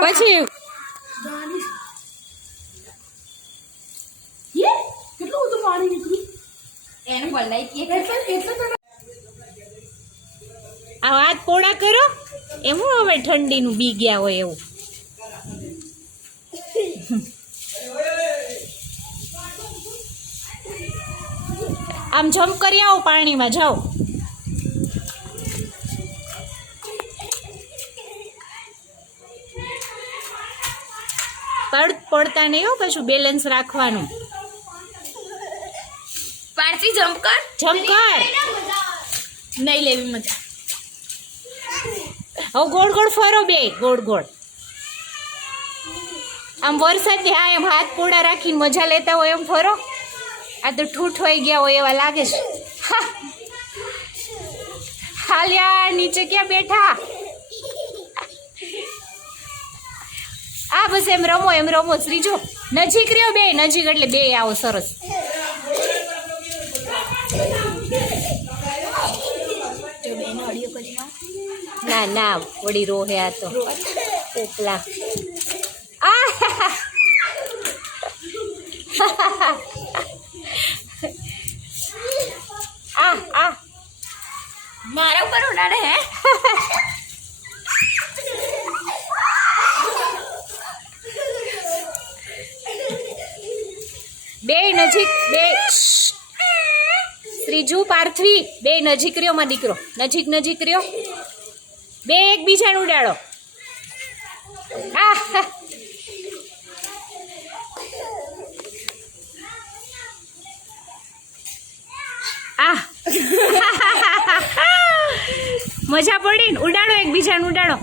પછી કેટલું બધું પાણી નીકળ્યું એને બોલાઈ કે આ હાથ પોળા કરો એમ હું હવે ઠંડીનું બી ગયા હોય એવું. આમ જમ્પ કરી આવો પાણીમાં જાઓ. પડતા નહીં હો, પાછું બેલેન્સ રાખવાનું. પારસી જમ્પ કર નહીં લેવી મજા. હવે ગોળ ગોળ ફરો બે ગોળ ગોળ. આમ વરસાદ હા એમ હાથ પોળા રાખીને મજા લેતા હોય એમ ફરો. આ તો ઠૂઠ હોઈ ગયા હોય એવા લાગે છે. હાલ્યા નીચે ક્યાં બેઠા. આ બસ એમ રમો શ્રીજો. નજીક રહ્યો બે નજીક એટલે બે આવો સરસ. ના ના વળી રોહે આ તો પોપલા. મારા ઉપર ઉડાડે હે. બે નજીક બે શ્રીજુ પાર્થવી બે નજીક રહ્યો માં દીકરો. નજીક રહ્યો બે એકબીજાને ઉડાડો. મજા પડી ને ઉડાડો એકબીજાને ઉડાડો.